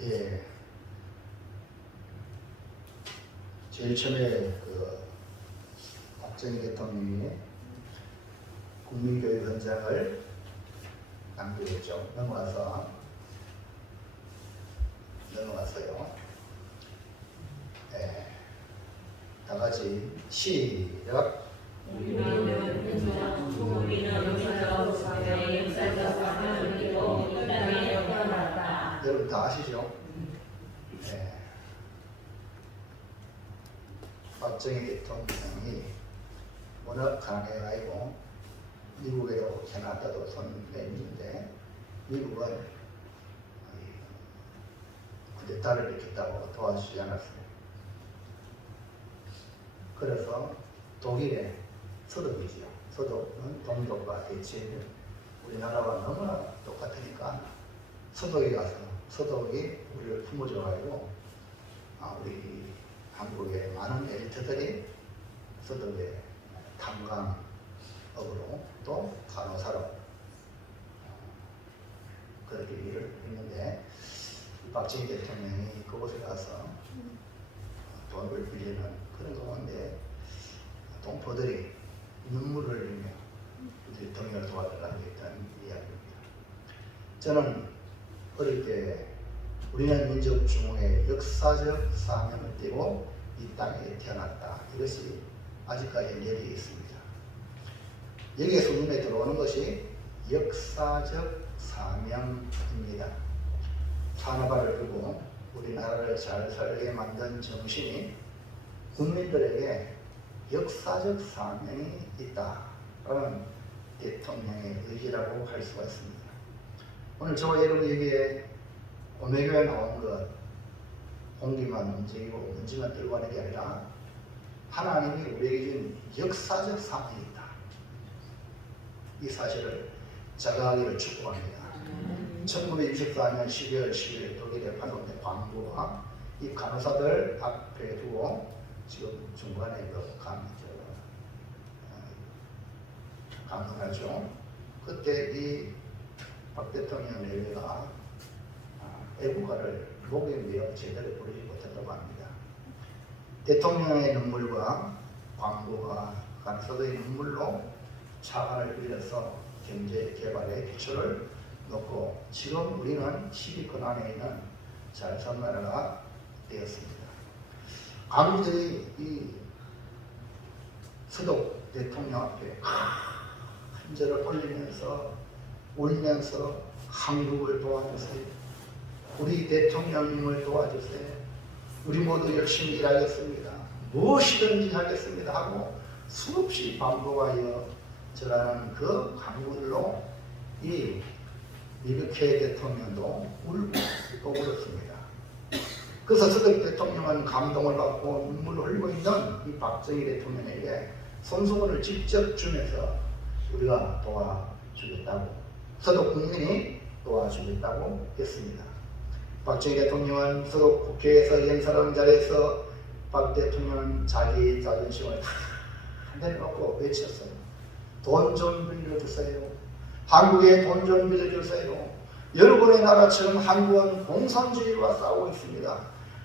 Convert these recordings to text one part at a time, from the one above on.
예, 제일 처음에 그 박정희 대통령이 국민교육 현장을 강조했죠. 넘어가서요. 예, 다 같이 시작. 우리는 역사적 사명이고 땅에 태어났다. 여러분 다 아시죠? 예, 박정희 대통령이 워낙 강해가지고 미국에도 캐나다도 손을 내밀는데 미국은 쿠데타를 일으켰다고 도와주지 않았어요. 그래서 독일의 서독이지요. 서독은 동독과 대치해는 우리나라와 너무나 똑같으니까 서독에 가서 서독이 우리를 품어줘가지고 우리 한국의 많은 엘리트들이 서독의 탐관업으로 또 간호사로 그렇게 일을 했는데 박정희 대통령이 그곳에 가서 돈을 빌리는 그런 가운데 동포들이 눈물을 흘리며 대통령을 도와달라고 했던 이야기입니다. 저는 어릴 때 우리는 민족 중흥의 역사적 사명을 띠고 이 땅에 태어났다. 이것이 아직까지 내리에 있습니다. 여기에서 눈에 들어오는 것이 역사적 사명입니다. 산업화를 두고 우리나라를 잘 살게 만든 정신이 국민들에게 역사적 사명이 있다라는 대통령의 의지라고 할 수가 있습니다. 오늘 저와 여러분 여기에 오메교에 나온 것 공기만 움직이고 문지만 들고 가는 게 아니라 하나님이 우리에게 준 역사적 사명이 있다. 이 사실을 자각하기를 축복합니다. 1964년 12월 10일 독일에 파송된 광부가 이 간호사들 앞에 두고 지금 중간에 강론하죠. 그때 이 박 대통령 내외가 애국가를 목에 메어 제대로 부르지 못했다고 합니다. 대통령의 눈물과 광부가 간호사들의 눈물로 차관을 빌려서 경제 개발의 기초를 놓고 지금 우리는 10위권 안에 있는 잘 산 나라가 되었습니다. 광부들이 이 서독 대통령 앞에 한 절을 올리면서 울면서 한국을 도와주세요. 우리 대통령님을 도와주세요. 우리 모두 열심히 일하겠습니다. 무엇이든지 하겠습니다 하고 수없이 반복하여 절하는 그 강구들로 이 리베케 대통령도 울고 또 울었습니다. 그래서 서독 대통령은 감동을 받고 눈물을 흘리고 있는 이 박정희 대통령에게 손수건을 직접 주면서 우리가 도와주겠다고 서독 국민이 도와주겠다고 했습니다. 박정희 대통령은 서독 국회에서 연설하는 자리에서 박 대통령은 자기 자존심을 다 내려놓고 외쳤어요. 돈 좀 빌려주세요. 한국에 돈 좀 빌려주세요. 여러분의 나라처럼 한국은 공산주의와 싸우고 있습니다.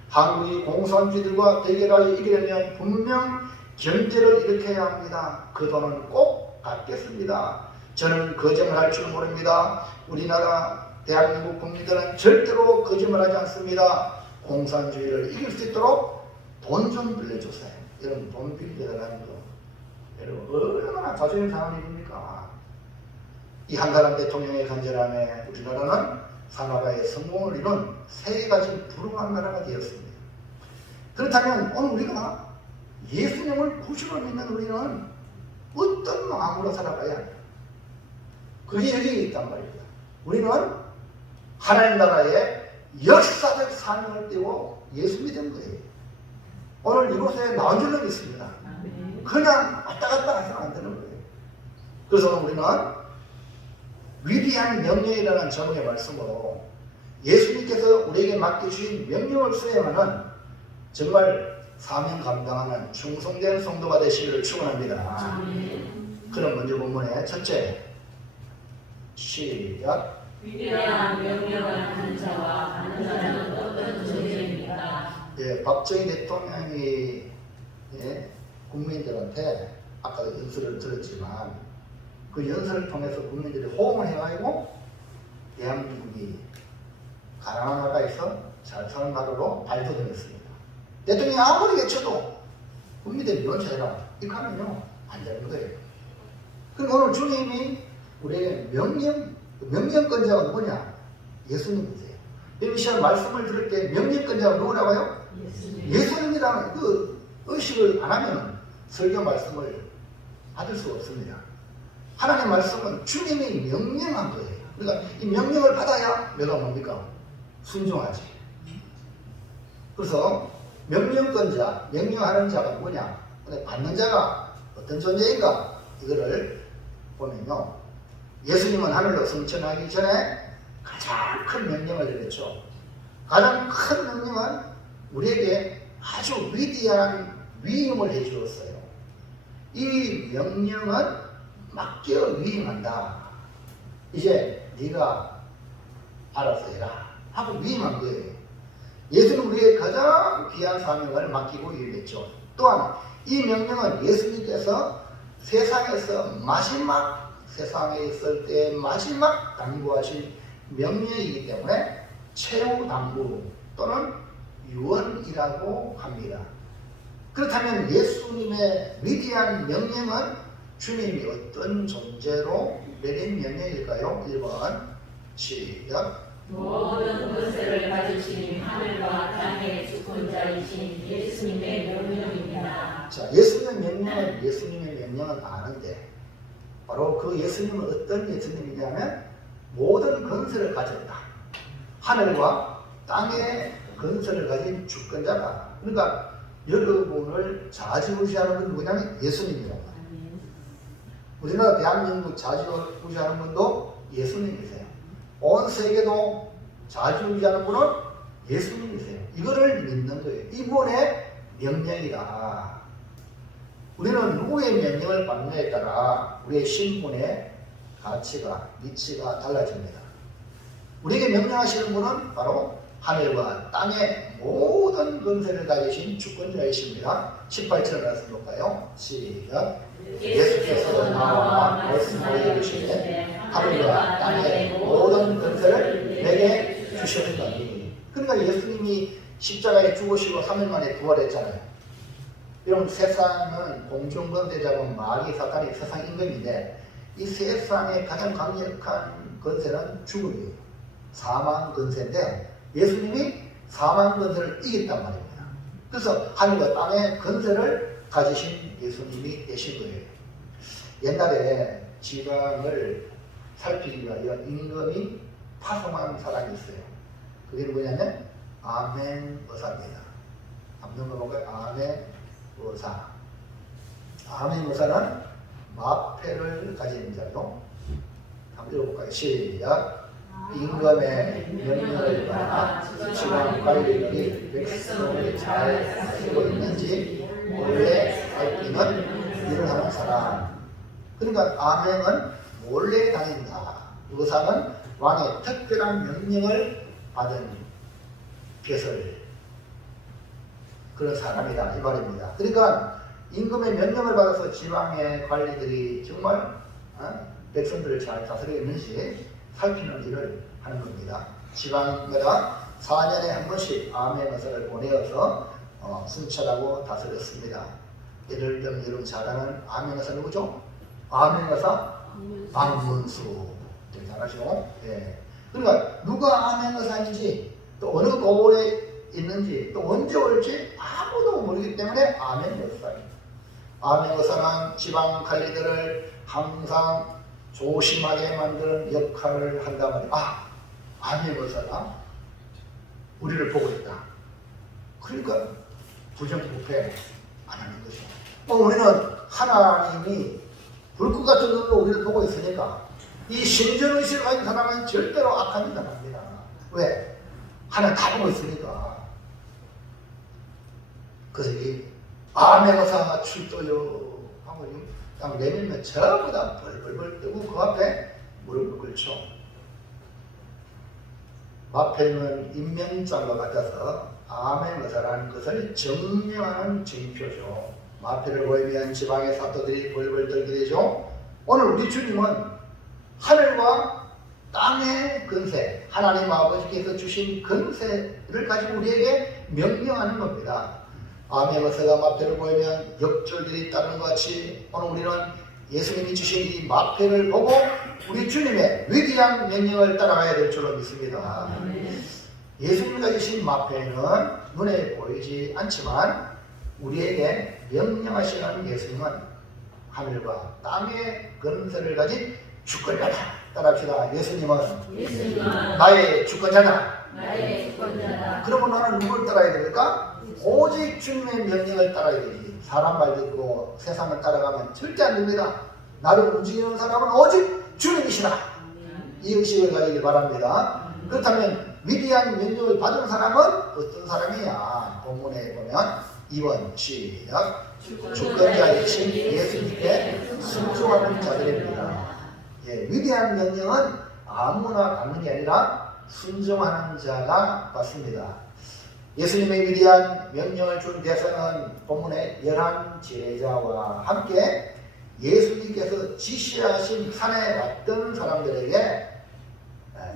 한국이 공산주의들과 대결하여 이기려면 분명 경제를 일으켜야 합니다. 그 돈은 꼭 갚겠습니다. 저는 거짓말 할 줄 모릅니다. 우리나라 대한민국 국민들은 절대로 거짓말하지 않습니다. 공산주의를 이길 수 있도록 돈 좀 빌려주세요. 여러분 돈 빌려달라는 거 여러분 얼마나 자존심 상한 일입니까? 이 한사람 대통령의 간절함에 우리나라는 산업화의 성공을 이룬 세 가지 부흥한 나라가 되었습니다. 그렇다면 오늘 우리가 예수님을 구주로 믿는 우리는 어떤 마음으로 살아가야 합니까? 그게 여기 있단 말입니다. 우리는 하나님 나라의 역사적 사명을 띠고 예수 믿는 거예요. 오늘 이곳에 나온 줄로 믿습니다. 그냥 왔다 갔다 해서는 안 되는 거예요. 그래서 우리는 위대한 명령이라는 제목의 말씀으로 예수님께서 우리에게 맡겨주신 명령을 수행하는 정말 사명 감당하는 충성된 성도가 되시기를 축원합니다. 그럼 먼저 본문의 첫째 시작. 위대한 명령을 하는 자와 하는 자는 박정희 대통령이 국민들한테 아까 연설을 들었지만 그 연설을 통해서 국민들이 호응을 해가지고 대한민국이 가난한 나라에서 잘 사는 나라로 발돋움했습니다. 대통령이 아무리 외쳐도 국민들이 멸치해라 이렇게 하면요 안 되는 거예요. 그럼 오늘 주님이 우리에게 명령권자가 누구냐? 예수님이세요. 이 시간 말씀을 들을 때 명령권자가 누구라고요? 예수님이라는 그 의식을 안 하면 설교 말씀을 받을 수가 없습니다. 하나님의 말씀은 주님이 명령한 거예요. 그러니까 이 명령을 받아야 내가 뭡니까? 순종하지. 그래서 명령권자, 명령하는 자가 누구냐? 받는 자가 어떤 존재인가? 이거를 보면요. 예수님은 하늘로 승천하기 전에 가장 큰 명령을 내렸죠. 가장 큰 명령은 우리에게 아주 위대한 위임을 해 주었어요. 이 명령은 맡겨 위임한다. 이제 네가 알아서 해라 하고 위임한 거예요. 예수는 우리의 가장 귀한 사명을 맡기고 위임했죠. 또한 이 명령은 예수님께서 세상에서 세상에 있을 때 마지막 당부하신 명령이기 때문에 최후 당부 또는 유언이라고 합니다. 그렇다면 예수님의 위대한 명령은 주님이 어떤 존재로 내린 명령일까요? 1번 시작. 모든 권세를 가지신 하늘과 땅의 주권자이신 예수님의 명령입니다. 자, 예수님의 명령은 아는데 바로 그 예수님은 어떤 예수님이냐면 모든 권세를 가졌다. 하늘과 땅의 권세를 가진 주권자다. 그러니까 여러분을 좌지우지하는 건 누구냐면 예수님이라고 합니다. 우리나라 대한민국 좌지우지하는 분도 예수님이세요. 온 세계도 좌지우지하는 분은 예수님이세요. 이거를 믿는 거예요. 이분의 명령이다. 우리는 누구의 명령을 받느냐에 따라 우리의 신분의 가치가, 위치가 달라집니다. 우리에게 명령하시는 분은 바로 하늘과 땅의 모든 권세를 가지신 주권자이십니다. 18절 말씀 볼까요? 시작. 예수께서 나와 말씀하여 주시되 하늘과 땅의 모든 권세를 내게 주셨다니. 그러니까 예수님이 십자가에 죽으시고 3일 만에 부활했잖아요. 여러분 세상은 공중권세 잡은 마귀 사탄이 세상 임금인데 이 세상의 가장 강력한 권세는 죽음이에요. 사망 권세인데 예수님이 사망 권세를 이겼단 말입니다. 그래서 하늘과 땅의 권세를 가지신 예수님이 되신 거예요. 옛날에 지방을 살피기 위하여 임금이 파송한 사람이 있어요. 그게 누구냐면 아멘 의사입니다. 한번 넘어볼까요? 아멘 의사. 아멘 의사는 마패를 가진 자죠. 한번 읽어볼까요? 시작. 임금의 명령을 받아 지방 관리들이 백성을 잘 다스리고 있는지 몰래 살피는 일을 하는 사람. 그러니까 아멘은 몰래 다닌다. 의사는 왕의 특별한 명령을 받은 개설 그런 사람이다 이 말입니다. 그러니까 임금의 명령을 받아서 지방의 관리들이 정말 백성들을 잘 다스리고 있는지 살피는 일을 하는 겁니다. 지방마다 4년에 한 번씩 아멘 의사를 보내어서 순찰하고 다스렸습니다. 예를 들면 여러분 잘 아는 아멘 의사 누구죠? 아멘 의사 박문수. 잘 아시죠? 예. 그러니까 누가 아멘 의사인지 또 어느 고을에 있는지 또 언제 올지 아무도 모르기 때문에 아멘 의사입니다. 아멘 의사는 지방 관리들을 항상 조심하게 만드는 역할을 한단 말이에요. 아멘 의사가 우리를 보고 있다. 그러니까 부정부패 안 하는 거죠. 우리는 하나님이 불꽃 같은 눈으로 우리를 보고 있으니까 이 신전의식을 가진 사람은 절대로 악한 짓 안 합니다. 왜? 하나님 다 보고 있으니까. 그래서 이 아멘 의사가 출도요 하고 딱 내밀면 전부 다 벌벌벌 뜨고 그 앞에 무릎을 꿇죠. 마패는 인명장과 같아서 암의 의사라는 것을 증명하는 징표죠. 마패를 보이면 지방의 사도들이 벌벌 떨게 되죠. 오늘 우리 주님은 하늘과 땅의 근세, 하나님 아버지께서 주신 근세를 가지고 우리에게 명령하는 겁니다. 암의 의사가 마패를 보이면 역졸들이 따르는 것 같이 오늘 우리는 예수님이 주신 이 마패를 보고 우리 주님의 위대한 명령을 따라가야 될 줄로 믿습니다. 예수님이 가지신 마패는 눈에 보이지 않지만 우리에게 명령하시는 예수님은 하늘과 땅의 근세를 가진 주권자다. 따라합시다. 예수님은 나의 주권자다. 그러면 나는 누굴 따라야 됩니까? 오직 주님의 명령을 따라야 되지. 사람 말 듣고 세상을 따라가면 절대 안 됩니다. 나를 움직이는 사람은 오직 주님이시다. 이 의식을 가지길 바랍니다. 그렇다면 위대한 명령을 받은 사람은 어떤 사람이냐? 본문에 보면 2번 시작. 주권자이신 예수님께 순종하는 자들입니다. 예, 위대한 명령은 아무나 받는 게 아니라 순종하는 자가 받습니다. 예수님의 위대한 명령을 준 대상은 본문의 11제자와 함께 예수님께서 지시하신 산에 왔던 사람들에게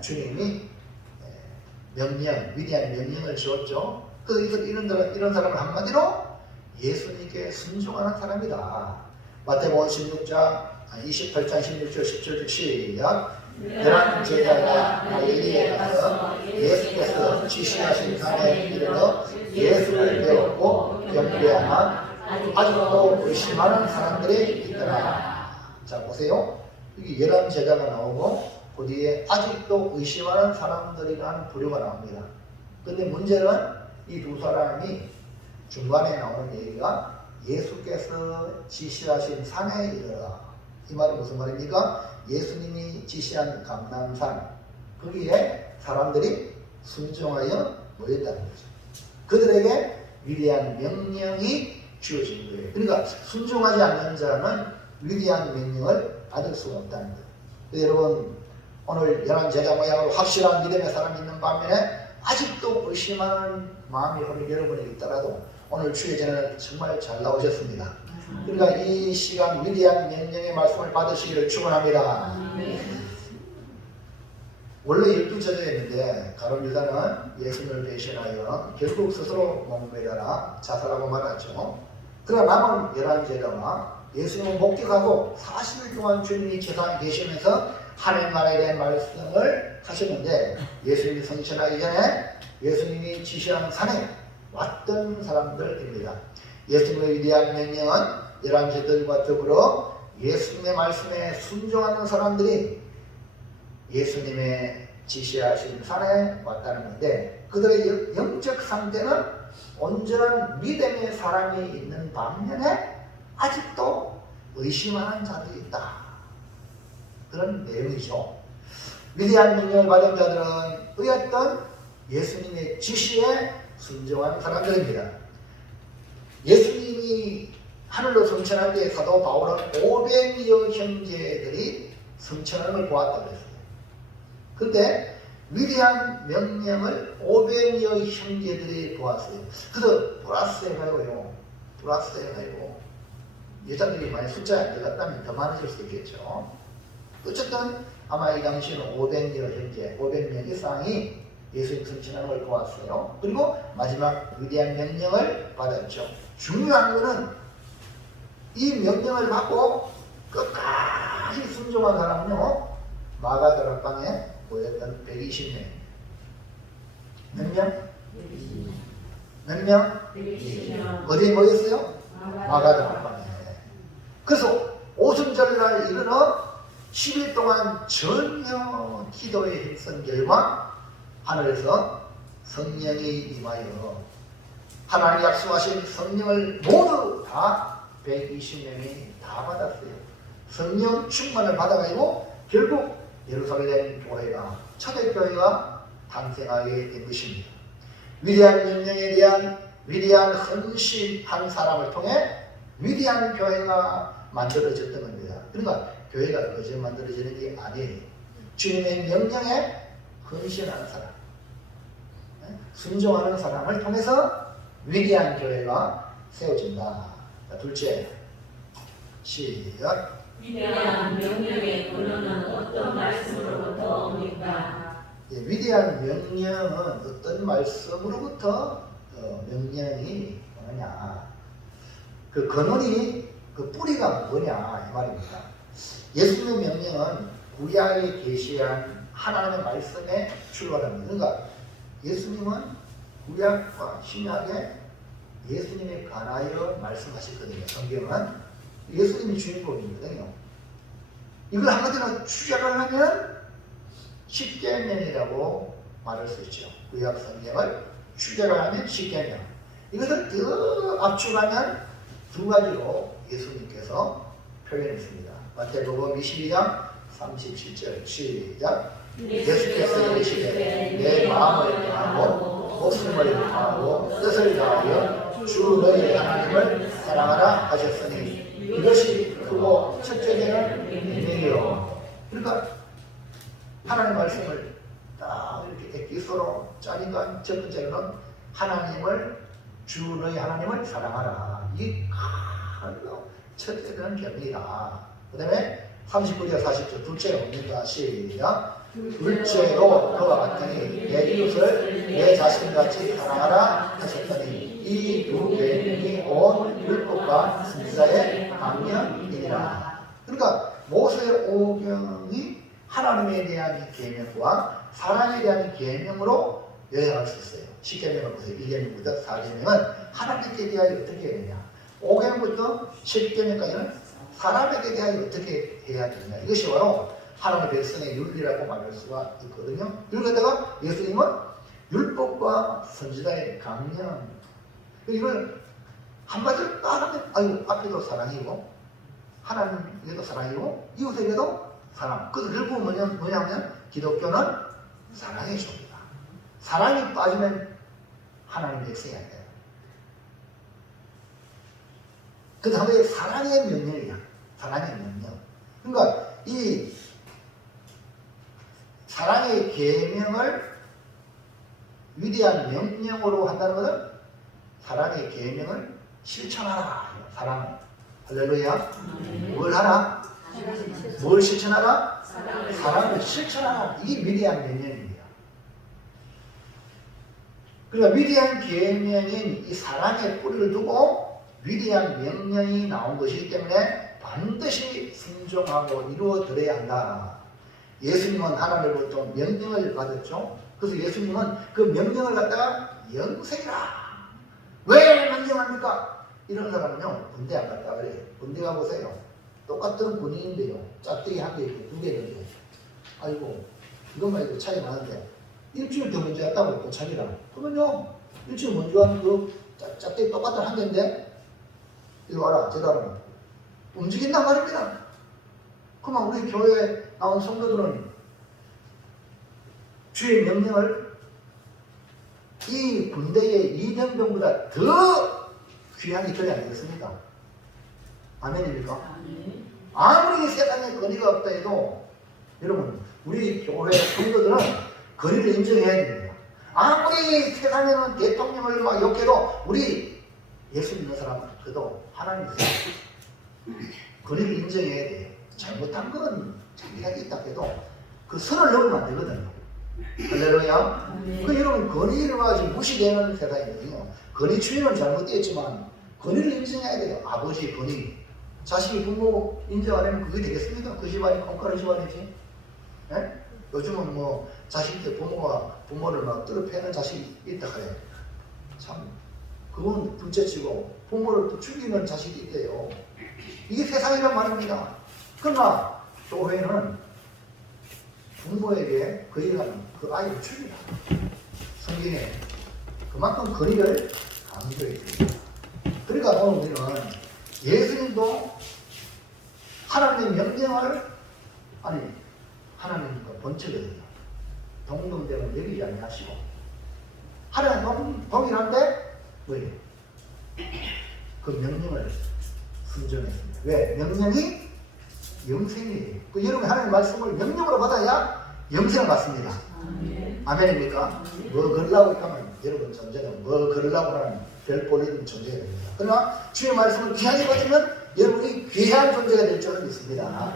주님이 위대한 명령을 주었죠. 그래서 이런 사람을 한마디로 예수님께 순종하는 사람이다. 마태복음 16장 28장 16절 17절 시작. 11제자가 갈릴리에 가서 예수께서 지시하신 산에 이르러 예수를 배웠고 경배하나 아직도 의심하는 사람들이 있더라. 자 보세요. 여기 11제자가 나오고 그 뒤에 아직도 의심하는 사람들이라는 부류가 나옵니다. 근데 문제는 이 두 사람이 중간에 나오는 얘기가 예수께서 지시하신 산에 이르라. 이 말은 무슨 말입니까? 예수님이 지시한 감람산, 거기에 사람들이 순종하여 모였다는 거죠. 그들에게 위대한 명령이 주어진 거예요. 그러니까 순종하지 않는 자는 위대한 명령을 받을 수가 없다는 거예요. 여러분 오늘 11제자 모양으로 확실한 믿음의 사람이 있는 반면에 아직도 의심하는 마음이 오늘 여러분에게 있더라도 오늘 주의 전에는 정말 잘 나오셨습니다. 그러니까 이 시간 위대한 명령의 말씀을 받으시기를 축원합니다. 원래 12제자였는데 가룟 유다는 예수님을 배신하여 결국 스스로 목매달아 자살하고 말았죠. 그러나 남은 11제자와 예수님을 목격하고 40일 동안 주님이 세상에 계시면서 하나님 나라에 대한 말씀을 하셨는데 예수님이 성천하기 전에 예수님이 지시한 산에 왔던 사람들입니다. 예수님의 위대한 명령은 11제자들과 더불어 예수님의 말씀에 순종하는 사람들이 예수님의 지시하신 산에 왔다는 건데 그들의 영적 상태는 온전한 믿음의 사람이 있는 반면에 아직도 의심하는 자들이 있다. 그런 내용이죠. 위대한 명령을 받은 자들은 어떤 예수님의 지시에 순종하는 사람들입니다. 예수님이 하늘로 승천할 때 사도 바울은 500여 형제들이 승천하는 걸 보았다고 했어요. 그런데 위대한 명령을 500여 형제들이 보았어요. 그래서 플러스해가지고요. 여자들이 많이 숫자에 안 들어갔다면 더 많아질 수 있겠죠. 어쨌든 아마 이 당시에는 500여 형제, 500명 이상이 예수님 승천하는 걸 보았어요. 그리고 마지막 위대한 명령을 받았죠. 중요한 것은 이 명령을 받고 끝까지 순종한 사람은요, 마가다락방에 모였던 120명. 몇 명? 몇 명? 120명. 어디에 모였어요? 마가다락방에. 그래서 오순절날 이르러 10일 동안 전혀 기도에 힘쓴 결과 하늘에서 성령이 임하여 하나님이 약속하신 성령을 모두 다 120명이 다 받았어요. 성령 충만을 받아가지고 결국 예루살렘 교회가 초대교회가 탄생하게 된 것입니다. 위대한 명령에 대한 위대한 헌신한 사람을 통해 위대한 교회가 만들어졌던 겁니다. 그러니까 교회가 그저 만들어지는 게 아니에요. 주님의 명령에 헌신한 사람. 순종하는 사람을 통해서 위대한 교회가 세워진다. 자, 둘째, 시작. 위대한 명령의 근원은 어떤 말씀으로부터 옵니까? 예, 위대한 명령은 어떤 말씀으로부터 명령이 오느냐. 그 근원이 그 뿌리가 뭐냐 이 말입니다. 예수님의 명령은 구약에 계시한 하나님의 말씀에 출발합니다. 그러니까 예수님은 구약과 신약에 예수님에 관하여 말씀하셨거든요. 성경은 예수님이 주인공이거든요. 이걸 한마디로 추적을 하면 십계명이라고 말할 수 있죠. 구약 성경을 추적을 하면 십계명. 이것을 더 압축하면 두 가지로 예수님께서 표현했습니다. 마태복음 22장 37절 시작. 예수께서 이르시되 내 마음을 다하고 목숨을 다하고 뜻을 다하여 주 너희 하나님을 사랑하라 하셨으니 이것이 크고 첫째는 명령이요. 그러니까 하나님 말씀을 딱 이렇게 에피소로 짜니까 첫 번째로는 하나님을 주 너희 하나님을 사랑하라. 이 첫째는 경이다. 그 다음에 39절 40절 둘째가 뭡니까? 시작. 둘째로 그와 같으니 내 이웃을 내 자신같이 사랑하라 하셨더니 이 두 계명이 온 율법과 선지자의 강령이니라. 그러니까 모세오경이 하나님에 대한 계명과 사람에 대한 계명으로 요약할 수 있어요. 10계명을 보세요. 1계명부터 4계명은 하나님께 대하여 어떻게 해야 되냐. 5계명부터 10계명까지는 사람에게 대하여 어떻게 해야 되느냐. 이것이 바로 하나님의 백성의 윤리라고 말할 수가 있거든요. 그러다가 예수님은 율법과 선지자의 강령. 이걸 한마디로 딱 하면 아유 앞에도 사랑이고 하나님에게도 사랑이고 이웃에게도 사랑. 그래서 결국 뭐냐면 기독교는 사랑의 종이다. 사랑이 빠지면 하나님 백성이 안 돼요. 그 다음에 사랑의 명령이야. 사랑의 명령. 그러니까 이 사랑의 계명을 위대한 명령으로 한다는 것은 사랑의 계명을 실천하라. 사랑을. 할렐루야. 뭘 하라? 뭘 실천하라? 사랑을 실천하라. 이게 위대한 명령입니다. 그러니까 위대한 계명인 이 사랑의 뿌리를 두고 위대한 명령이 나온 것이기 때문에 반드시 순종하고 이루어드려야 한다. 예수님은 하나님으로부터 명령을 받았죠. 그래서 예수님은 그 명령을 갖다가 영생이라. 왜 명령합니까? 이런 사람은요 군대 안 갔다 그래요. 군대 가보세요. 똑같은 군인인데요. 짝대기 한 개 있고 두 개 있는데 아이고 이것만 해도 차이 나는데 일주일 더 먼저 갔다고 또 차이라. 그러면요 일주일 먼저 하는 그 짝대기 똑같은 한 개인데 이리 와라 제다로 움직인단 말입니다. 그러면 우리 교회에 나온 성도들은 주의 명령을 이 군대의 이병병보다 더 귀하게 들어야 되겠습니까? 아멘입니까? 아무리 세상에 권위가 없다 해도 여러분 우리 교회 성도들은 권위를 인정해야 됩니다. 아무리 세상에는 대통령을 막 욕해도 우리 예수 믿는 사람은 그래도 하나님께서 권위를 인정해야 돼요. 잘못한 건 자기가 있다 해도 그 선을 넘으면 안 되거든요. 할렐루야. 그 여러분 권위를 가지고 무시되는 세상이거든요. 권위주의는 잘못되었지만 권위를 인정해야 돼요. 아버지 권위. 자식이 부모 인정 안 하면 그게 되겠습니까? 그 집안이 콩가루 집안이지. 예? 요즘은 뭐 자식들 부모가 부모를 막 뜨럽해하는 자식이 있다 그래. 참 그건 둘째치고 부모를 또 죽이는 자식이 있대요. 이게 세상이란 말입니다. 그러나 교회는 부모에게 거역하는 그 아이를 죽이라. 성경에 그만큼 권위를 강조했습니다. 그러니까 오늘 우리는 예수님도 하나님의 명령을 하나님과 본체거든요. 동등됨을 여기지 아니하시고 하나님 동일한데 왜? 그 명령을 순종했습니다. 왜? 명령이 영생이에요. 그 여러분 하나님 말씀을 명령으로 받아야 영생을 받습니다. 아멘입니까? 뭐 걸라고 하면 여러분 존재는 뭐 그러려고 하는 별 볼일 존재가 됩니다. 그러나 주의 말씀을 귀하게 받으면 여러분이 귀한 존재가 될 줄은 믿습니다.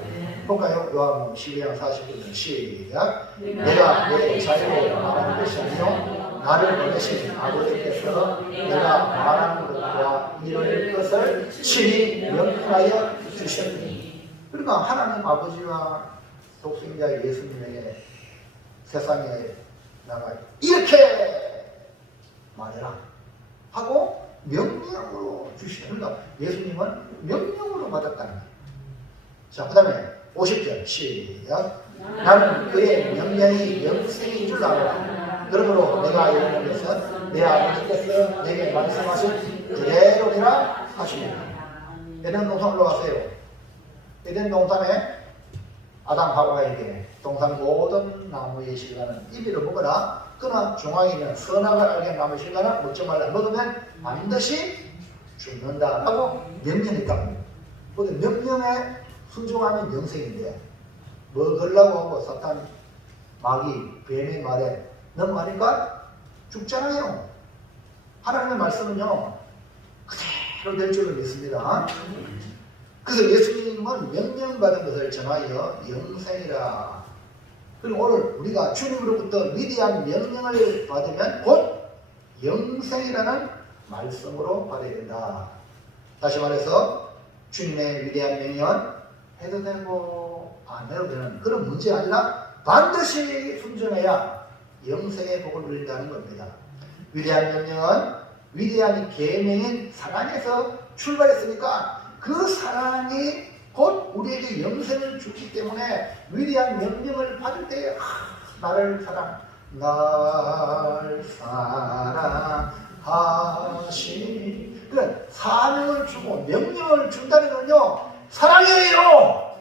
볼까요? 요한복음 12장 49절 시작. 내가 내 자유로 말하는 것이 아니요 나를 보내신 아버지께서 내가 말하는 것과 이룰 것을 친히 명령하여 주셨니. 그러니까 하나님 아버지와 독생자 예수님에게 세상에 나가 이렇게 말해라 하고 명령으로 주시는. 그러니까 예수님은 명령으로 받았다는 거예요. 자, 그 다음에 50절 시작. 나는 그의 명령이 영생인 줄 알아. 그러므로 내가 이르는 것은 내 아버지께서 내게 말씀하신 그대로니라 하시니라. 에덴 동산으로 가세요. 에덴 동산에 아담 하와에게 동산 모든 나무의 실과는 이리로 먹어라. 그러나 중앙에 있는 선악을 알게 나무 실과는 먹지 말라. 먹으면 반드시 죽는다라고 명령했다고. 근데 명령에 순종하면 영생인데 뭐 걸라고 하고 사탄 마귀 뱀의 말에 넘어가니까 죽잖아요. 하나님의 말씀은요 그대로 될 줄을 믿습니다. 그래서 예수님은 명령받은 것을 전하여 영생이라. 그리고 오늘 우리가 주님으로부터 위대한 명령을 받으면 곧 영생이라는 말씀으로 받아야 된다. 다시 말해서 주님의 위대한 명령은 해도 되고 안 해도 되는 그런 문제가 아니라 반드시 순종해야 영생의 복을 누린다는 겁니다. 위대한 명령은 위대한 계명인 사랑에서 출발했으니까 그 사랑이 곧 우리에게 영생을 주기 때문에 위대한 명령을 받을 때 나를 날 사랑하시. 그래 사명을 주고 명령을 준다는 건요 사랑이에요.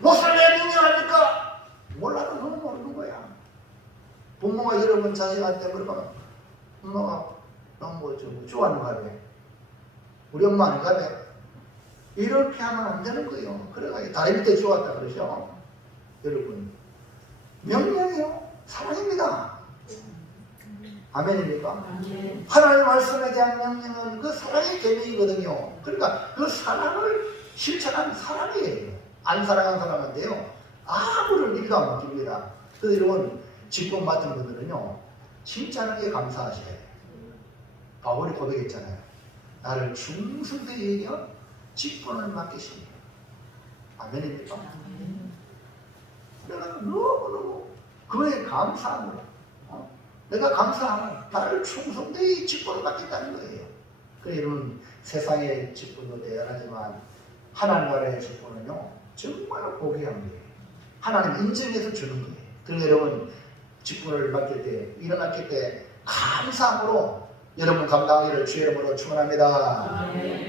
목사님 왜 명령합니까? 몰라도 너무 모르는 거야. 부모가 여러분 자식한테 물어보면 엄마가 너무 좋아하는 거 같아. 우리 엄마 안 가네. 이렇게 하면 안 되는 거예요. 그래가지고 다리 밑에 좋았다 그러죠. 여러분 명령이요 사랑입니다. 아멘입니까? 하나님의 말씀에 대한 명령은 그 사랑의 계명이거든요. 그러니까 그 사랑을 실천한 사람이에요. 안 사랑한 사람한테요 아무런 일도 안 맡깁니다. 그래서 여러분 직분 맡은 분들은요 진짜하게 감사하셔야 돼요. 바울이 고백했잖아요. 나를 충성되게 여겨 직분을 맡기시니. 아멘입니까? 내가 너무너무 그에 감사한 거예요. 내가 감사하면 나를 충성되게 직분을 맡긴다는 거예요. 그래서 여러분 세상의 직분도 대단하지만 하나님 나라의 직분은요 정말 고귀한 거예요. 하나님 인정해서 주는 거예요. 그래서 여러분 직분을 맡길 때 일어났을 때 감사함으로 여러분 감당하기를 주의 이름으로 축원합니다.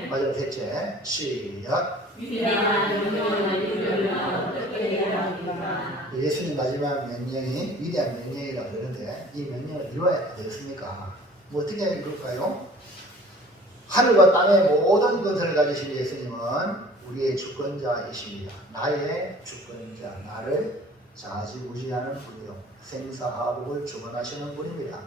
마지막 셋째 시작. 예수님 마지막 명령이 위대한 명령이라고 그러는데 이 명령을 이루어야 되겠습니까? 뭐 어떻게 이룰까요? 하늘과 땅의 모든 것을 가지신 예수님은 우리의 주권자이십니다. 나의 주권자, 나를 좌지우지하는 분이요 생사하복을 주관하시는 분입니다.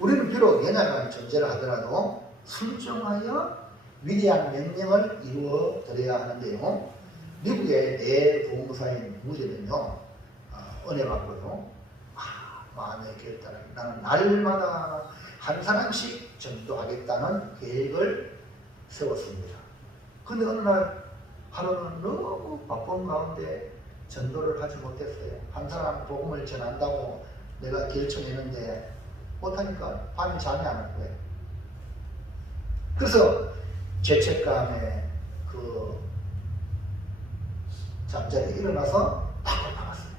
우리는 비록 연약한 존재를 하더라도 순종하여 위대한 명령을 이루어 드려야 하는데요. 미국의 대부흥사인 무제는요 은혜 받고요 마음의 결단을 나는 날마다 한 사람씩 전도하겠다는 계획을 세웠습니다. 근데 어느 날 하루는 너무 바쁜 가운데 전도를 하지 못했어요. 한 사람 복음을 전한다고 내가 결정했는데 못하니까 밤에 잠이 안 올 거예요. 그래서 죄책감에 그 잠자리에 일어나서 밖에 나갔어요.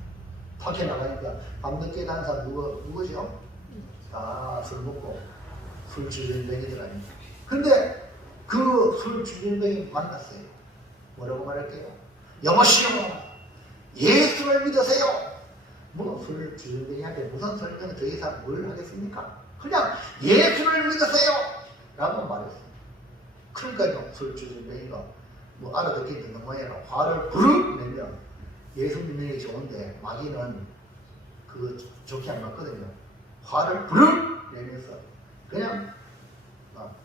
밖에 나가니까 밤늦게 가는 사람 누구죠? 다 술 먹고 술 주전뱅이들 아닙니까? 근데 그 술 주전뱅이 만났어요. 뭐라고 말할게요? 여보시오 예수를 믿으세요. 뭐 술 주전뱅이한테 무슨 설명을 더 이상 뭘 하겠습니까? 그냥 예수를 믿으세요 라고 말했어요. 그러니까요 술 주전뱅이가 뭐 알아듣기 있는 모양이라 화를 부르르 내면 예수 믿는 게 좋은데 마귀는 그거 좋게 안 맞거든요. 화를 부르르 내면서 그냥 막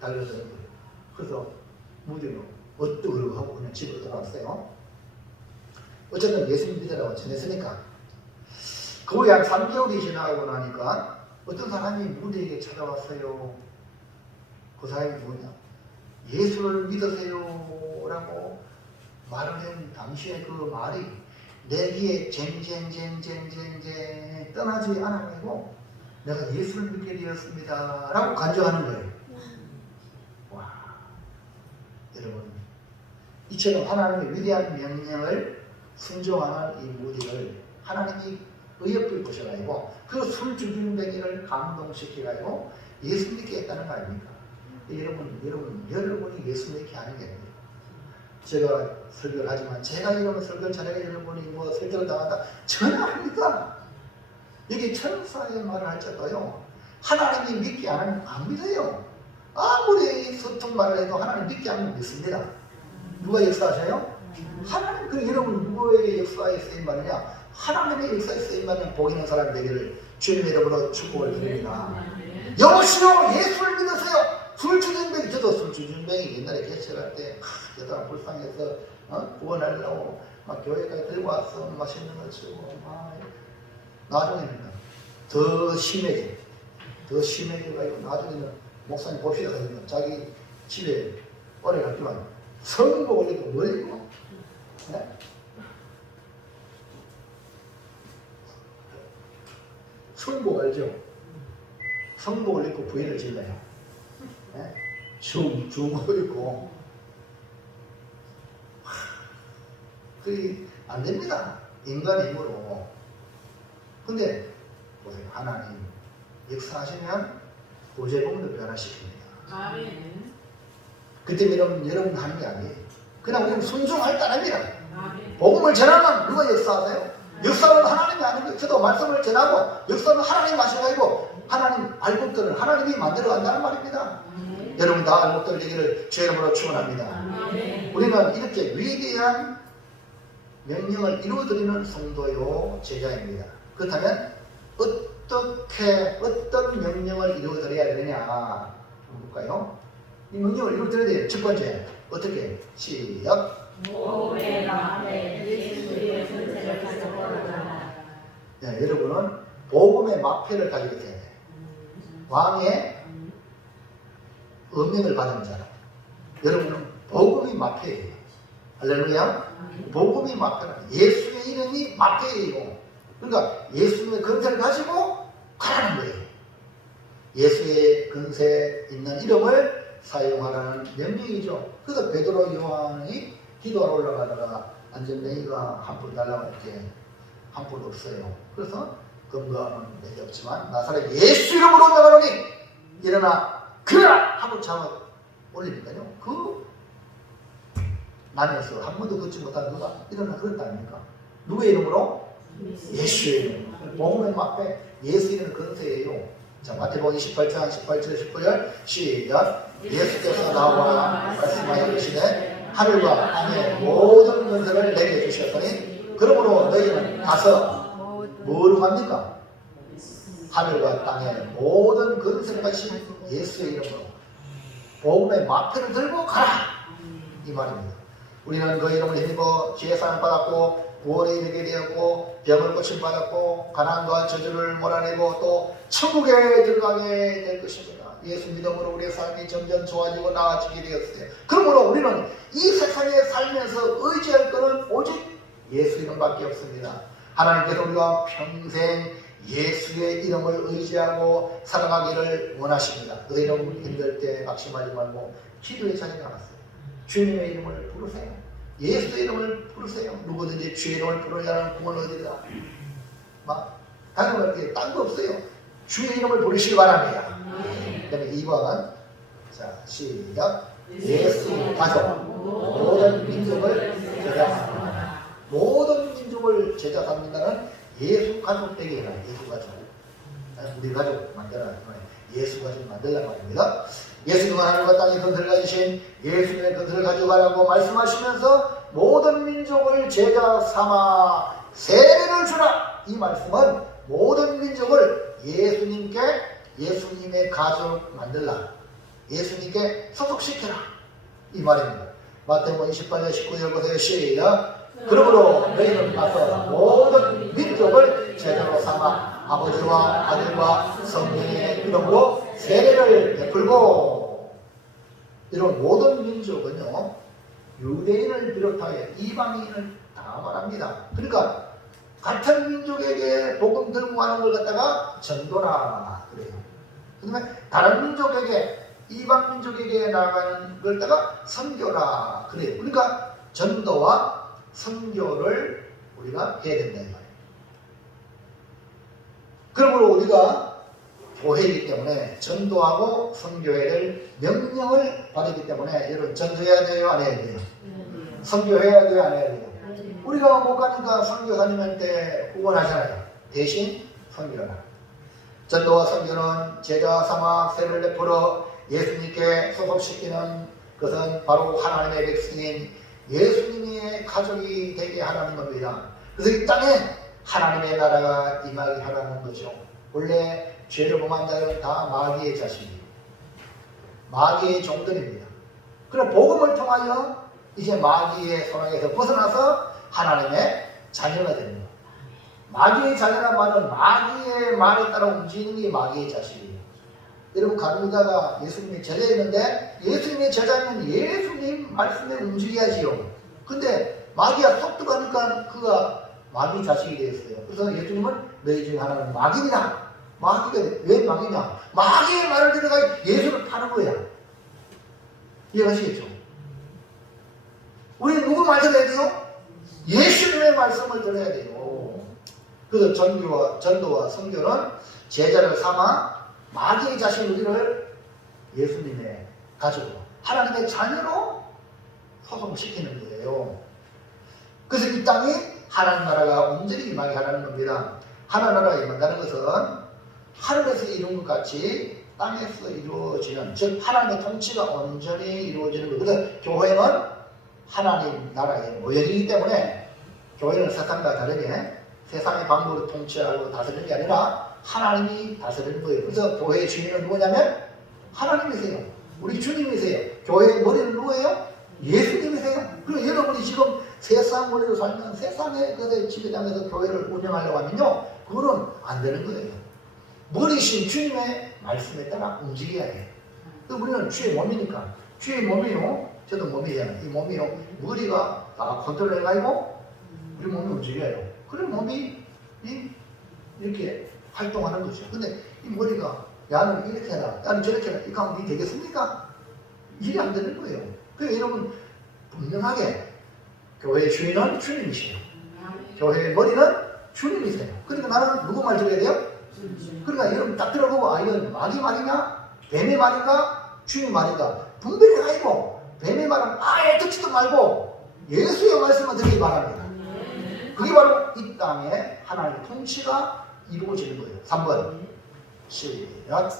달려서 그래서 무대로 어떠고 하고 그냥 집으로 돌아왔어요. 어쨌든 예수님 믿으라고 전했으니까. 그 후에 한 3개월이 지나고 나니까 어떤 사람이 무대에게 찾아왔어요. 그 사람이 누구냐? 예수를 믿으세요 라고 말을 한 당시에 그 말이 내 귀에 쟁쟁쟁쟁쟁쟁 떠나지 않아가지고 내가 예수를 믿게 되었습니다 라고 간증하는 거예요. 와, 여러분, 이처럼 하나님의 위대한 명령을 순종하는 이 무디를 하나님이 의협을 보셔가지고 그 술주준뱅이를 감동시켜가지고 예수 믿게 했다는 거 아닙니까? 여러분이 예수 믿게 하는 게 아닙니다. 제가 설교를 하지만 제가 이러면 설교를 잘해야 여러분이 뭐 설교를 당한다 전혀 아닙니다. 여기 천사의 말을 할지라도요 하나님이 믿게 안 믿어요. 아무리 소통 말을 해도 하나님 믿게 하면 믿습니다. 누가 역사하셔요? 하나님. 그럼 여러분 누구에게 역사에 쓰임받느냐? 하나님의 역사에 쓰임받는 복 있는 사람 되기를 주님의 이름으로 축복을 드립니다. 여보시오 예수를 믿으세요. 술주준뱅이, 저도 술주준뱅이 옛날에 개척할 때 여자가 불쌍해서 구원하려고 막 교회까지 들고 왔어. 맛있는 거 주고 막 나중에는 더 심해져가지고 나중에는 목사님 봅시다 하면 자기 집에 오래 갔지만 성복 올리고 뭐 있고 네? 성복 알죠? 성복 올리고 부인을 질러요. 네? 중복 입고 그게 안 됩니다. 인간의 힘으로. 근데 보세요. 하나님 역사하시면 구제복음도 변화시킵니다. 아멘. 그때 여러분 하는 게 아니에요. 그냥 우리는 순종할 따릅니다. 복음을 전하면 누가 역사하세요? 역사는 하나님이 아닌 거예요. 저도 말씀을 전하고 역사는 하나님 하셔가지고 하나님 알곡들을 하나님이 만들어 간다는 말입니다. 여러분 다 알곡들 되기를 주의 이름으로 축원합니다. 우리는 이렇게 위대한 명령을 이루어드리는 성도요 제자입니다. 그렇다면 어떤 명령을 이루어드려야 되느냐 한번 볼까요? 이 명령을 이루어드려야 돼요. 첫 번째 어떻게? 시작. 몸의 마음에 예수의 전체를 가지고 걸어가라. 네, 여러분은 복음의 마패를 가지고 있어야 돼요. 왕의 음명을 받은 자라. 여러분은 복음이 마패예요. 할렐루야. 복음이 마패라. 예수의 이름이 마패이고, 그러니까 예수님의 근세를 가지고 가라는 거예요. 예수의 근세 있는 이름을 사용하라는 명령이죠. 그래서 베드로 요한이 기도하러 올라가다가 안전뱅이가 한 푼 달라고 했지 한 푼 없어요. 그래서 금과는 내게 없지만 나사렛 예수 이름으로 나가노니 일어나 그러라 하고 잡아 올리니까요. 그 나면서 한 번도 걷지 못한 누가 일어나 그랬다 아닙니까? 누구의 이름으로? 예수의 이름. 복음의 마패 예수 이름은 근세예요. 자, 마태복음 28장 18절 19절 시작. 예수께서 나와 말씀하여 이르시되 하늘과 땅의 모든 권세를 내게 주셨더니 그러므로 너희는 가서 뭐로 갑니까? 하늘과 땅의 모든 권세를 가진 예수의 이름으로 복음의 마패를 들고 가라 이 말입니다. 우리는 그 이름을 힘입어 죄 사함 받았고 구원에 이르게 되었고 병을 고침받았고 가난과 저주를 몰아내고 또 천국에 들어가게 될 것입니다. 예수 믿음으로 우리의 삶이 점점 좋아지고 나아지게 되었어요. 그러므로 우리는 이 세상에 살면서 의지할 것은 오직 예수 이름밖에 없습니다. 하나님께서 우리가 평생 예수의 이름을 의지하고 살아가기를 원하십니다. 그 이름 힘들 때 낙심하지 말고 기도의 자리에 나갔어요. 주님의 이름을 부르세요. 예수의 이름을 부르세요. 누구든지 주의 이름을 부르냐는 구원 어디다. 막 당연하게 딴 거 없어요. 주의 이름을 부르시기 바랍니다. 그 다음에 2번 자 시작. 예수 가족 모든 민족을 제자합니다. 모든 민족을 제자 삼는다는 예수 가족 되게 해라. 예수 가족. 우리 가족 만들어라. 예수 가족 만들란 말입니다. 예수님은 하늘과 땅의 근세를 가지신 예수님의 근세를 가져가라고 말씀하시면서 모든 민족을 제자 삼아 세례를 주라. 이 말씀은 모든 예수님께 예수님의 가족 만들라. 예수님께 소속시켜라. 이 말입니다. 마태복음 28장 19절 보세요. 시작. 그러므로 너희는 가서 모든 민족을 제자로 삼아 아버지와 아들과 성령의 이름으로 세례를 베풀고. 이런 모든 민족은요, 유대인을 비롯하여 이방인을 다 말합니다. 그러니까 같은 민족에게 복음 들고 가는 걸 갖다가 전도라 그래요. 그다음에 다른 민족에게, 이방 민족에게 나가는 걸 갖다가 선교라 그래요. 그러니까 전도와 선교를 우리가 해야 된다 이 말이에요. 그러므로 우리가 교회이기 때문에 전도하고 선교해야 될 명령을 받았기 때문에 여러분 전도해야 돼요, 안 해야 돼요? 선교해야 돼요, 안 해야 돼요? 우리가 못 가니까 선교사님한테 후원하잖아요. 대신 선교하라. 전도와 선교는 제자 삼아 세례를 베풀어 예수님께 소속시키는 것은 바로 하나님의 백성인 예수님의 가족이 되게 하라는 겁니다. 그래서 이 땅에 하나님의 나라가 임하게 하라는 거죠. 원래 죄를 범한 자는 다 마귀의 자식이에요. 마귀의 종들입니다. 그럼 복음을 통하여 이제 마귀의 손에서 벗어나서 하나님의 자녀가 되는 거예요. 마귀의 자녀란 말은 마귀의 말에 따라 움직이는 게 마귀의 자식이에요. 여러분 가누다가 예수님의 제자였는데 예수님의 제자면 예수님 말씀에 움직여야지요. 근데 마귀가 속 들어가니까 그가 마귀 자식이 되었어요. 그래서 예수님은 너희 중 하나는 마귀냐? 마귀가 왜 마귀냐? 마귀의 말을 들어가 예수를 파는 거야. 이해하시겠죠? 우리 누구 말 들어야 돼요? 예수님의 말씀을 들어야 돼요. 그래서 전도와 선교는 제자를 삼아 마귀의 자식 우리를 예수님의 가족으로, 하나님의 자녀로 소송을 시키는 거예요. 그래서 이 땅에 하나님 나라가 온전히 임하게 하라는 겁니다. 하나님 나라가 임한다는 것은 하늘에서 이룬 것 같이 땅에서 이루어지는, 즉 하나님의 통치가 온전히 이루어지는 것. 그래서 교회는 하나님 나라의 모형이기 때문에 교회는 세상과 다르게 세상의 방법으로 통치하고 다스리는 게 아니라 하나님이 다스리는 거예요. 그래서 교회의 주인은 누구냐면 하나님이세요. 우리 주님이세요. 교회의 머리는 누구예요? 예수님이세요. 그리고 여러분이 지금 세상 머리로 살면 세상의 것에 지배당해서 교회를 운영하려고 하면요, 그거는 안 되는 거예요. 머리신 주님의 말씀에 따라 움직여야 돼요. 우리는 주의 몸이니까, 주의 몸이요, 저도 몸이잖아요. 이 몸이요, 머리가 다 컨트롤해가지고 우리 몸이 움직여요. 그럼 몸이 이렇게 활동하는 거죠. 근데 이 머리가 야는 이렇게 해라, 야는 저렇게 해라, 이거 하면 되겠습니까? 일이 안 되는 거예요. 그래서 여러분 분명하게 교회의 주인은 주님이시에요. 교회의 머리는 주님이세요. 그러니까 나는 누구 말 들어야 돼요? 그러니까 여러분 딱 들어보고, 아 이건 마귀 말인가? 뱀의 말인가? 주님 말인가? 분별해 가지고 뱀의 말은 아예 듣지도 말고 예수의 말씀을 듣기 바랍니다. 그게 바로 이 땅에 하나님의 통치가 이루어지는 거예요. 3번 시작.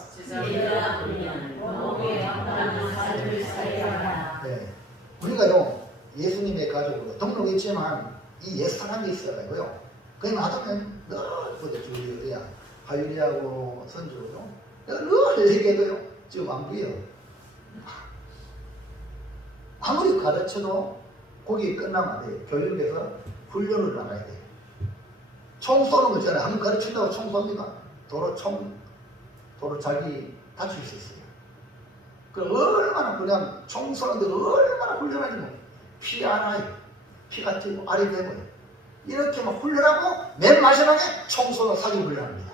네. 우리가요 예수님의 가족으로 등록했지만 이 옛사람이 있어가지고요, 그냥 놔두면 늘 주리야 하율이하고 선주로요 늘 얘기해도요 지금 안 보여. 아무리 가르쳐도 거기 끝나면 안 돼요. 교육에서 훈련을 나가야 돼요. 총 쏘는 거 있잖아요. 한번 가르친다고 총 쏩니까? 도로 자기 다칠 수 있어요. 그 얼마나 그냥 총 쏘는데 얼마나 훈련하지 뭐. 피 하나에 피가 튀고 알이 되고요. 이렇게 막 훈련하고 맨 마지막에 총 쏘는 사격 훈련합니다.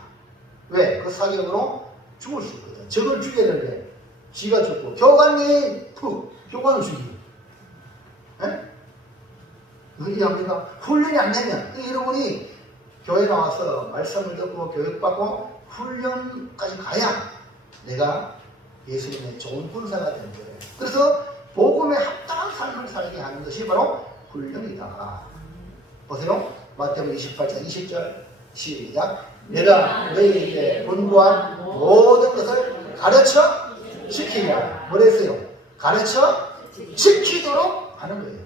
왜? 그 사격으로 죽을 수 있거든. 적을 죽여야 되는데 지가 죽고 교관님 교관을 죽이고. 이해합니까? 훈련이 안 되면 여러분이 교회 나와서 말씀을 듣고 교육받고 훈련까지 가야 내가 예수님의 좋은 군사가 되는 거예요. 그래서 복음에 합당한 삶을 살게 하는 것이 바로 훈련이다. 보세요. 마태복음 28장 20절 시작. 내가 너희에게 분부한 모든 것을 가르쳐 지키냐. 뭐랬어요? 가르쳐 지키도록 하는 거예요.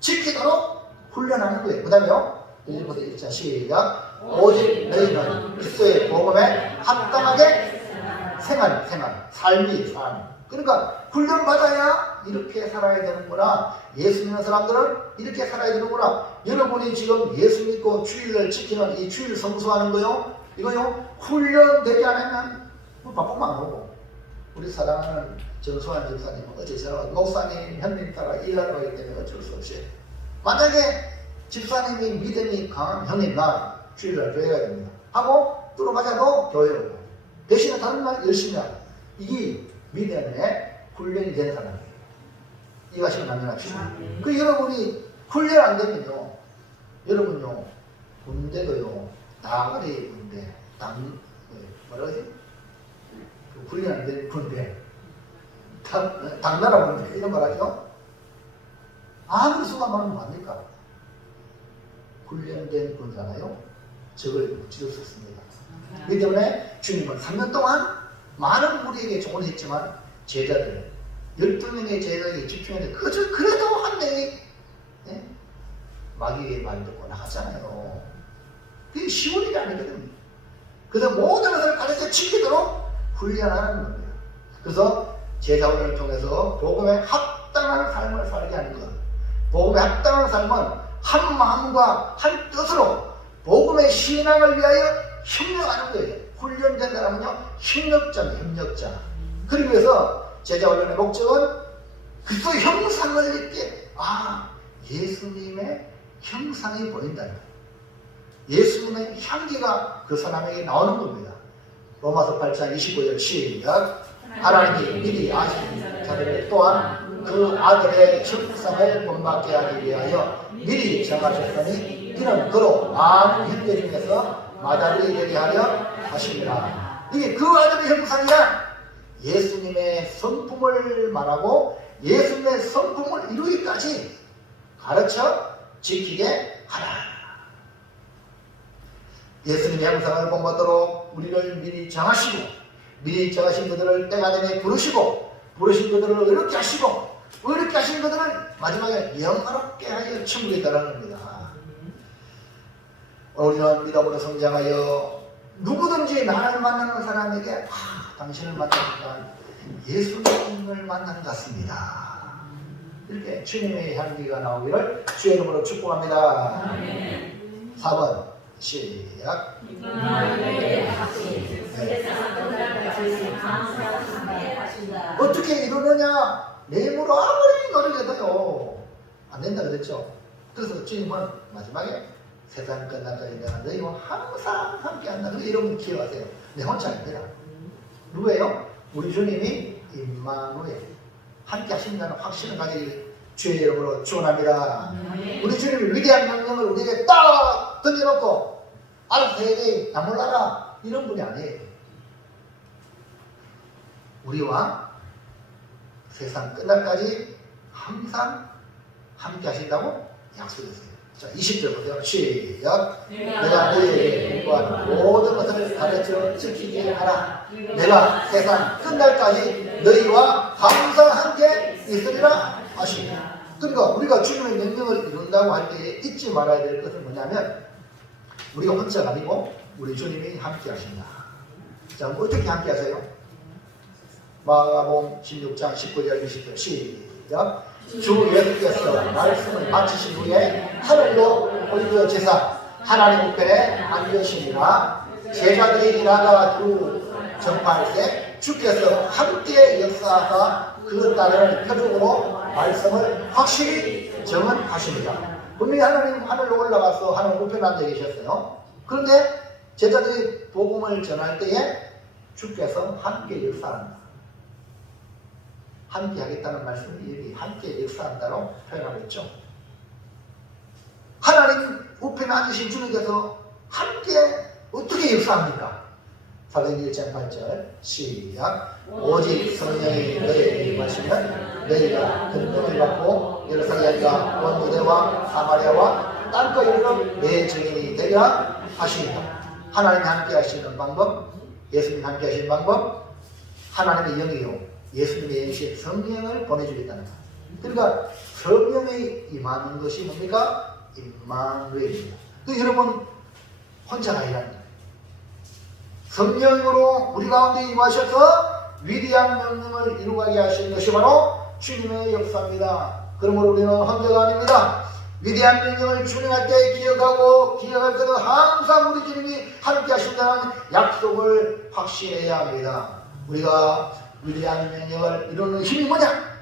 지키도록 훈련하는 거예요. 그 다음에요 1절부터 1절 시작. 오직 너희는 그리스도의 복음에 합당한 삶이 삶. 그러니까 훈련받아야 이렇게 살아야 되는구나. 예수 믿는 사람들은 이렇게 살아야 되는구나. 여러분이 지금 예수 믿고 주일을 지키는 이 주일 성수하는 거요. 이거요. 훈련되지 않으면 바쁘면 안 오고. 우리 사랑하는 정수환 집사님은 어제 전화 목사님 형님 따라 일하러 가기 때문에 어쩔 수 없이. 만약에 집사님이 믿음이 강한 형님 나 주일날 교회 가야 됩니다 하고 들어가자도 교회 오고 대신에 다른 날 열심히 하고 이게 믿음의 훈련이 된 사람이에요. 이해하시면 남겨납시다. 그 여러분이 훈련 안 되면요 여러분요 군대도요 나가리 군대 뭐라 그러지? 그 훈련 안 된 군대 당나라 군대 이런 말 하죠? 아무리 수가 많으면 뭐합니까? 훈련된 군사가요 적을 찌를 수 있습니다. 그렇기 때문에 주님은 3년 동안 많은 우리에게 조언을 했지만 제자들 12명의 제자에게 집중했는데 그래도 한 명이 마귀의 말 듣고 나갔잖아요. 그게 쉬운 일이 아니거든요. 그래서 모든 것을 가르쳐 지키도록 훈련하는 겁니다. 그래서 제자 훈련을 통해서 복음에 합당한 삶을 살게 하는 것. 복음에 합당한 삶은 한 마음과 한 뜻으로 복음의 신앙을 위하여 협력하는 거예요. 훈련된 사람은요 협력자. 그러기 위해서 제자 훈련의 목적은 그리스도 형상을 입게 예수님의 형상이 보인다. 예수님의 향기가 그 사람에게 나오는 겁니다. 로마서 8장 25절 시작. 하나님이 미리 아신 자들을 또한 그 아들의 형상을 본받게 하기 위하여 미리 정하셨으니 이는 그로 많은 형제 중에서 마다리 되게 하려 하십니다. 이게 그 아들의 형상이란 예수님의 성품을 말하고 예수님의 성품을 이루기까지 가르쳐 지키게 하라. 예수님의 형상을 본받도록 우리를 미리 정하시고 미리 정하신 그들을 때가 되매 부르시고 부르신 그들을 의롭게 하시고 의롭게 하신 그들은 마지막에 영화롭게 하여 천국에 이르는 겁니다. 우리는 믿음으로 성장하여 누구든지 나를 만나는 사람에게 당신을 만나니까 예수님을 만난 것 같습니다. 이렇게 주님의 향기가 나오기를 주의 이름으로 축복합니다. 4번 시작. 어떻게 이루느냐? 내 힘으로 아무리 노력해도요 안 된다 그랬죠. 그래서 주님은 마지막에 세상 끝날까지 내가 너희와 항상 함께한다. 그래서 여러분 기억하세요. 내 혼자 아닙니다. 누구예요? 우리 주님이 임마누엘 함께 하신다는 확신을 가지기 주의 이름으로 축원합니다. 우리 주님이 위대한 명령을 우리에게 딱 던져놓고 알아서 해야 돼, 나 몰라라 이런 분이 아니에요. 우리와 세상 끝날까지 항상 함께 하신다고 약속했어요. 자, 20절 보세요. 시작. 내가 너희에게 공부한 모든 것을 가르쳐 지키게 하라. 내가 세상 끝날까지 너희와 항상 함께 있으리라 하시니라. 그러니까 우리가 주님의 명령을 이룬다고 할 때 잊지 말아야 될 것은 뭐냐면 우리가 혼자가 아니고 우리 주님이 함께 하신다. 자, 어떻게 함께 하세요? 마가복음 16장 19절 20절 시작. 주 예수께서 말씀을 마치신 후에 하늘로 올려지사 하나님 우편에 앉으시니라. 제자들이 일하다가 전파할 때 주께서 함께 역사하사 그 딸을 표적으로 말씀을 확실히 정언하십니다. 분명히 하나님 하늘로 올라가서 하늘 우편에 앉아 계셨어요. 그런데 제자들이 복음을 전할 때에 주께서 함께 역사한다. 함께 하겠다는 말씀을 여기 함께 역사한다로 표현하고 있죠. 하나님 우편에 앉으신 주님께서 함께 어떻게 역사합니까? 사도행전 1장 8절 시작. 오직 성령이 너희에게 임하시면 너희가 권능을 받고 예루살렘과 온 유대와 사마리아와 땅끝 이르러 내 증인이 되리라 하십니다. 하나님이 함께 하시는 방법, 예수님이 함께 하시는 방법, 하나님의 영이요 예수님의 영이신 성령을 보내주겠다는 것. 그러니까 성령이 임하는 것이 뭡니까? 임마누엘입니다. 그 여러분 혼자가 아니라는 거예요. 성령으로 우리 가운데 임하셔서 위대한 명령을 이루게 하시는 것이 바로 주님의 역사입니다. 그러므로 우리는 헌재가 아닙니다. 위대한 명령을 준행할 때 기억하고 기억할 때는 항상 우리 주님이 함께 하신다는 약속을 확신해야 합니다. 우리가 위대한 명령을 이루는 힘이 뭐냐?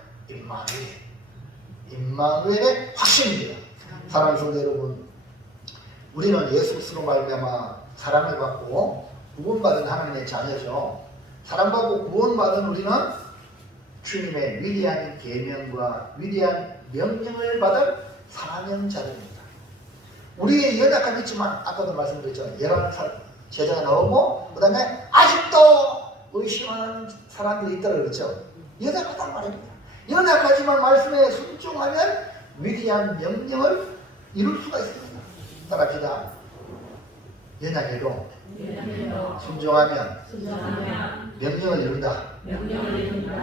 임마누엘의 확신입니다. 사랑하는 성도 여러분, 우리는 예수 그리스도로 말미암아 사랑을 받고 구원받은 하나님의 자녀죠. 사랑받고 구원받은 우리는 주님의 위대한 계명과 위대한 명령을 받은 사명자들입니다. 우리의 연약함이 있지만 아까도 말씀드렸죠. 11살 제자가 나오고 그 다음에 아직도 의심하는 사람들이 있다고 그랬죠. 연약하단 말입니다. 연약하지만 말씀에 순종하면 위대한 명령을 이룰 수가 있습니다. 따라합시다. 연약해도 순종하면 명령을 이룬다.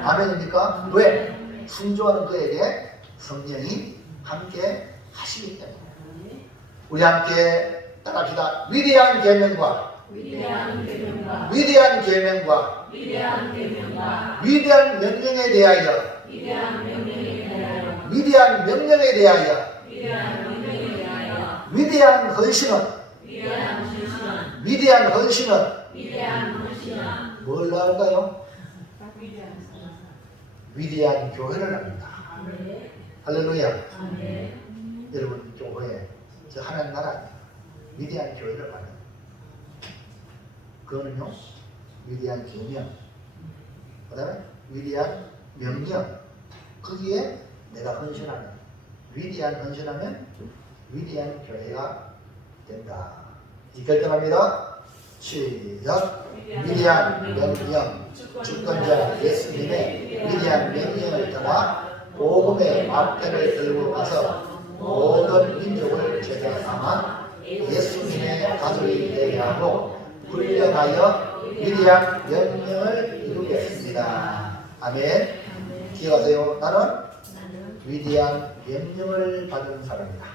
아멘입니까? 왜? 순종하는 그에게 성령이 함께 하시기 때문에. 우리 함께 따라합시다. 위대한 계명과 위대한 명령에 대하여 위대한 헌신은 뭘 나올까요? 위대한 교회를 합니다. 할렐루야. 여러분, 교회 저 하나님 나라 위대한 교회를 하는 그거는요, 위대한 계명, 그 다음에 위대한 명령, 거기에 내가 헌신하면, 위대한 헌신하면 위대한 교회가 된다. 이 결정합니다. 시작. 위대한 명령, 주권자 예수님의 위대한 명령을 따라 복음의 마패를 들고 가서 모든 민족을 제자 삼아 예수님의 가족이 되게 하고 훈련하여 위대한 명령을 이루겠습니다. 아멘. 기억하세요. 나는 위대한 명령을 받은 사람이다.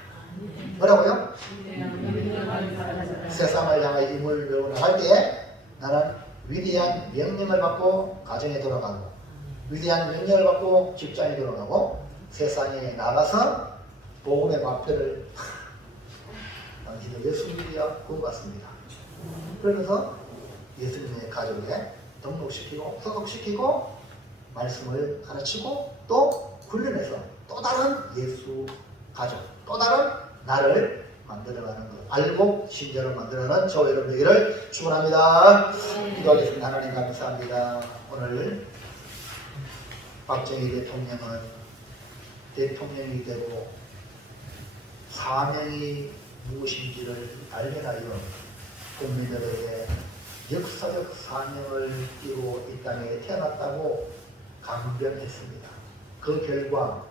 뭐라고요? 세상을 향해 임을 메워 나갈 때 나는 위대한 명령을 받고 가정에 돌아가고 위대한 명령을 받고 직장에 돌아가고 세상에 나가서 복음의 마표를 당신은 예수님이야 구원받습니다. 그러면서 예수님의 가족에 등록시키고 소속시키고 말씀을 가르치고 또 훈련해서 또 다른 예수 가족, 또 다른 나를 만들어가는 것, 알고 신자를 만들어가는 저와 여러분 되기를 축원합니다. 기도하겠습니다. 하나님 감사합니다. 오늘 박정희 대통령은 대통령이 되고 사명이 무엇인지를 발견하여 국민들에게 역사적 사명을 띠고 이 땅에 태어났다고 강변했습니다. 그 결과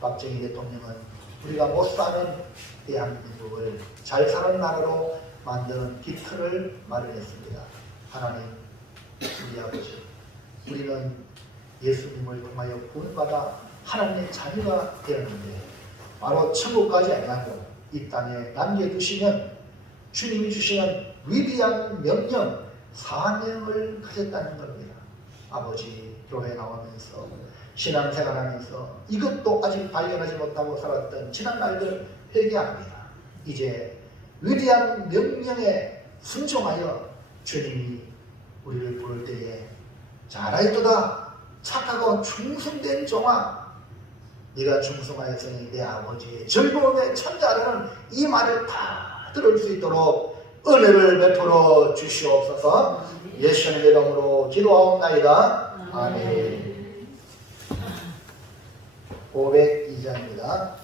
박정희 대통령은 우리가 못 사는 대한민국을 잘 사는 나라로 만드는 기틀을 마련했습니다. 하나님, 우리 아버지, 우리는 예수님을 통하여 구원받아 하나님의 자녀가 되었는데 바로 천국까지 아니하고 이 땅에 남겨두시면 주님이 주시는 위대한 명령, 사명을 가졌다는 겁니다. 아버지, 교회 나오면서 신앙생활하면서 이것도 아직 발견하지 못하고 살았던 지난 날들 회개합니다. 이제 위대한 명령에 순종하여 주님이 우리를 부를 때에 잘하였도다 착하고 충성된 종아, 네가 충성하였으니 내 아버지의 즐거움의 천자라는 이 말을 다 들을 수 있도록 은혜를 베풀어 주시옵소서. 예수님의 이름으로 기도하옵나이다. 아멘. 502장입니다.